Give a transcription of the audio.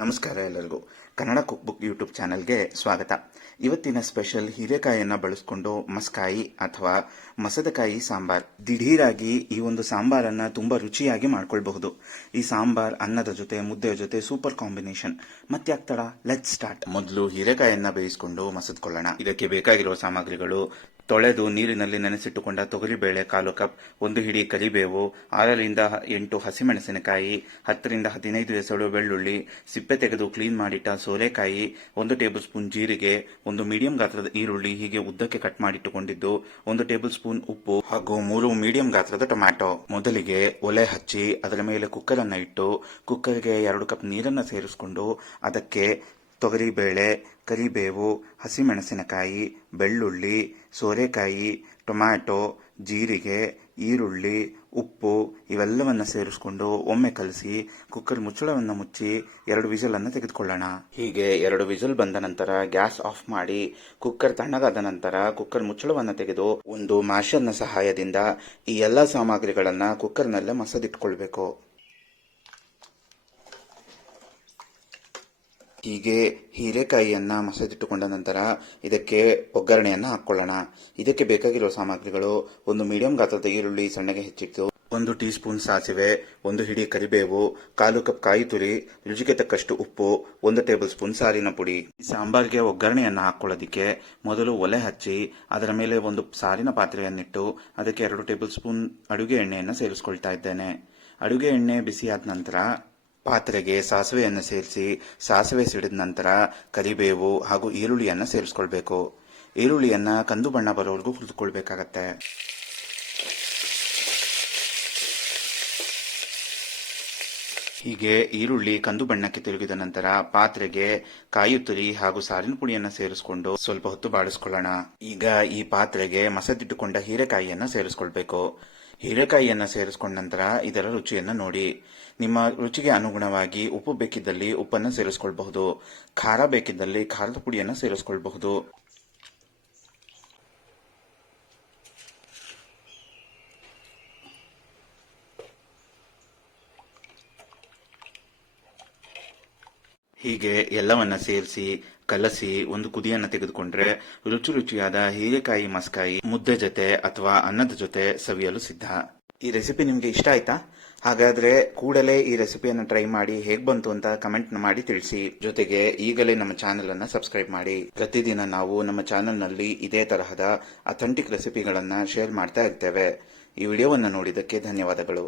ನಮಸ್ಕಾರ ಎಲ್ಲರಿಗೂ. Kannada cook book YouTube ಚಾನೆಲ್ಗೆ ಸ್ವಾಗತ. ಇವತ್ತಿನ ಸ್ಪೆಷಲ್ ಹೀರೆಕಾಯಿಯನ್ನು ಬಳಸಿಕೊಂಡು ಮಸ್ಕಾಯಿ ಅಥವಾ ಮಸದಕಾಯಿ ಸಾಂಬಾರ್. ದಿಢೀರಾಗಿ ಈ ಒಂದು ಸಾಂಬಾರನ್ನು ತುಂಬಾ ರುಚಿಯಾಗಿ ಮಾಡ್ಕೊಳ್ಬಹುದು. ಈ ಸಾಂಬಾರ್ ಅನ್ನದ ಜೊತೆ ಮುದ್ದೆಯ ಜೊತೆ ಸೂಪರ್ ಕಾಂಬಿನೇಷನ್. ಮತ್ತೆ ಆಗ್ತಾಡ, ಲೆಟ್ಸ್ ಸ್ಟಾರ್ಟ್. ಮೊದಲು ಹೀರೆಕಾಯಿಯನ್ನ ಬೇಯಿಸಿಕೊಂಡು ಮಸದ್ಕೊಳ್ಳೋಣ. ಇದಕ್ಕೆ ಬೇಕಾಗಿರುವ ಸಾಮಗ್ರಿಗಳು: ತೊಳೆದು ನೀರಿನಲ್ಲಿ ನೆನೆಸಿಟ್ಟುಕೊಂಡ ತೊಗರಿಬೇಳೆ 1/4 ಕಪ್, 1 ಹಿಡಿ ಕರಿಬೇವು, 6ರಿಂದ 8 ಹಸಿಮೆಣಸಿನಕಾಯಿ, 10ರಿಂದ 15 ಎಸಳು ಬೆಳ್ಳುಳ್ಳಿ, ಸಿಪ್ಪೆ ತೆಗೆದು ಕ್ಲೀನ್ ಮಾಡಿಟ್ಟ ಸೋರೆಕಾಯಿ, 1 ಟೇಬಲ್ ಸ್ಪೂನ್ ಜೀರಿಗೆ, 1 ಮೀಡಿಯಂ ಗಾತ್ರದ ಈರುಳ್ಳಿ ಹೀಗೆ ಉದ್ದಕ್ಕೆ ಕಟ್ ಮಾಡಿಟ್ಟುಕೊಂಡಿದ್ದು, 1 ಟೇಬಲ್ ಸ್ಪೂನ್ ಉಪ್ಪು ಹಾಗೂ 3 ಮೀಡಿಯಂ ಗಾತ್ರದ ಟೊಮ್ಯಾಟೊ. ಮೊದಲಿಗೆ ಒಲೆ ಹಚ್ಚಿ ಅದರ ಮೇಲೆ ಕುಕ್ಕರ್ ಅನ್ನ ಇಟ್ಟು ಕುಕ್ಕರ್ಗೆ 2 ಕಪ್ ನೀರನ್ನು ಸೇರಿಸಿಕೊಂಡು ಅದಕ್ಕೆ ತೊಗರಿಬೇಳೆ, ಕರಿಬೇವು, ಹಸಿಮೆಣಸಿನಕಾಯಿ, ಬೆಳ್ಳುಳ್ಳಿ, ಸೋರೆಕಾಯಿ, ಟೊಮ್ಯಾಟೊ, ಜೀರಿಗೆ, ಈರುಳ್ಳಿ, ಉಪ್ಪು ಇವೆಲ್ಲವನ್ನ ಸೇರಿಸಿಕೊಂಡು ಒಮ್ಮೆ ಕಲಸಿ ಕುಕ್ಕರ್ ಮುಚ್ಚಳವನ್ನು ಮುಚ್ಚಿ 2 ವಿಷಲ್ ಅನ್ನು ತೆಗೆದುಕೊಳ್ಳೋಣ. ಹೀಗೆ 2 ವಿಷಲ್ ಬಂದ ನಂತರ ಗ್ಯಾಸ್ ಆಫ್ ಮಾಡಿ ಕುಕ್ಕರ್ ತಣ್ಣಗಾದ ನಂತರ ಕುಕ್ಕರ್ ಮುಚ್ಚಳವನ್ನು ತೆಗೆದು ಒಂದು ಮ್ಯಾಶರ್ನ ಸಹಾಯದಿಂದ ಈ ಎಲ್ಲಾ ಸಾಮಗ್ರಿಗಳನ್ನ ಕುಕ್ಕರ್ನಲ್ಲೇ ಮಸದಿಟ್ಕೊಳ್ಬೇಕು. ಹೀಗೆ ಹೀರೆಕಾಯಿಯನ್ನ ಮಸದಿಟ್ಟುಕೊಂಡ ನಂತರ ಇದಕ್ಕೆ ಒಗ್ಗರಣೆಯನ್ನ ಹಾಕೊಳ್ಳೋಣ. ಇದಕ್ಕೆ ಬೇಕಾಗಿರುವ ಸಾಮಗ್ರಿಗಳು: 1 ಮೀಡಿಯಂ ಗಾತ್ರದ ಈರುಳ್ಳಿ ಸಣ್ಣಗೆ ಹೆಚ್ಚಿಟ್ಟು, 1 ಟೀ ಸ್ಪೂನ್ ಸಾಸಿವೆ, 1 ಹಿಡಿ ಕರಿಬೇವು, 1/4 ಕಪ್ ಕಾಯಿ ತುರಿ, ರುಚಿಗೆ ತಕ್ಕಷ್ಟು ಉಪ್ಪು, 1 ಟೇಬಲ್ ಸ್ಪೂನ್ ಸಾರಿನ ಪುಡಿ. ಈ ಸಾಂಬಾರ್ಗೆ ಒಗ್ಗರಣೆಯನ್ನ ಹಾಕೊಳ್ಳೋದಿಕ್ಕೆ ಮೊದಲು ಒಲೆ ಹಚ್ಚಿ ಅದರ ಮೇಲೆ ಒಂದು ಸಾರಿನ ಪಾತ್ರೆಯನ್ನಿಟ್ಟು ಅದಕ್ಕೆ 2 ಟೇಬಲ್ ಸ್ಪೂನ್ ಅಡುಗೆ ಎಣ್ಣೆಯನ್ನು ಸೇರಿಸ್ಕೊಳ್ತಾ ಇದ್ದೇನೆ. ಅಡುಗೆ ಎಣ್ಣೆ ಬಿಸಿಯಾದ ನಂತರ ಪಾತ್ರೆಗೆ ಸಾಸಿವೆಯನ್ನು ಸೇರಿಸಿ ಸಾಸಿವೆ ಸಿಡಿದ ನಂತರ ಕರಿಬೇವು ಹಾಗೂ ಈರುಳ್ಳಿಯನ್ನು ಸೇರಿಸ್ಕೊಳ್ಬೇಕು. ಈರುಳ್ಳಿಯನ್ನ ಕಂದು ಬಣ್ಣ ಬರೋವರೆಗೂ ಹುರಿದುಕೊಳ್ಬೇಕಾಗತ್ತೆ. ಹೀಗೆ ಈರುಳ್ಳಿ ಕಂದು ಬಣ್ಣಕ್ಕೆ ತಿರುಗಿದ ನಂತರ ಪಾತ್ರೆಗೆ ಕಾಯಿ ತುರಿ ಹಾಗೂ ಸಾರಿನ ಪುಡಿಯನ್ನು ಸೇರಿಸಿಕೊಂಡು ಸ್ವಲ್ಪ ಹೊತ್ತು ಬಾಡಿಸ್ಕೊಳ್ಳೋಣ. ಈಗ ಈ ಪಾತ್ರೆಗೆ ಮಸದಿಟ್ಟುಕೊಂಡ ಹೀರೆಕಾಯಿಯನ್ನ ಸೇರಿಸ್ಕೊಳ್ಬೇಕು. ಹೀರೆಕಾಯಿಯನ್ನ ಸೇರಿಸಿಕೊಂಡ ನಂತರ ಇದರ ರುಚಿಯನ್ನು ನೋಡಿ. ನಿಮ್ಮ ರುಚಿಗೆ ಅನುಗುಣವಾಗಿ ಉಪ್ಪು ಬೇಕಿದ್ದಲ್ಲಿ ಉಪ್ಪನ್ನು ಸೇರಿಸಿಕೊಳ್ಳಬಹುದು. ಖಾರ ಬೇಕಿದ್ದಲ್ಲಿ ಖಾರದ ಪುಡಿಯನ್ನು ಸೇರಿಸಿಕೊಳ್ಳಬಹುದು. ಹೀಗೆ ಎಲ್ಲವನ್ನ ಸೇರಿಸಿ ಕಲಸಿ ಒಂದು ಕುದಿಯನ್ನು ತೆಗೆದುಕೊಂಡ್ರೆ ರುಚಿಯಾದ ಹೀರೆಕಾಯಿ ಮಸ್ಕಾಯಿ ಮುದ್ದೆ ಜೊತೆ ಅಥವಾ ಅನ್ನದ ಜೊತೆ ಸವಿಯಲು ಸಿದ್ಧ. ಈ ರೆಸಿಪಿ ನಿಮಗೆ ಇಷ್ಟ ಆಯ್ತಾ? ಹಾಗಾದ್ರೆ ಕೂಡಲೇ ಈ ರೆಸಿಪಿಯನ್ನು ಟ್ರೈ ಮಾಡಿ ಹೇಗ್ ಬಂತು ಅಂತ ಕಮೆಂಟ್ ಮಾಡಿ ತಿಳಿಸಿ. ಜೊತೆಗೆ ಈಗಲೇ ನಮ್ಮ ಚಾನೆಲ್ ಅನ್ನ ಸಬ್ಸ್ಕ್ರೈಬ್ ಮಾಡಿ. ಪ್ರತಿದಿನ ನಾವು ನಮ್ಮ ಚಾನೆಲ್ ನಲ್ಲಿ ಇದೇ ತರಹದ ಅಥೆಂಟಿಕ್ ರೆಸಿಪಿಗಳನ್ನ ಶೇರ್ ಮಾಡ್ತಾ ಇರ್ತೇವೆ. ಈ ವಿಡಿಯೋವನ್ನು ನೋಡಿದ್ದಕ್ಕೆ ಧನ್ಯವಾದಗಳು.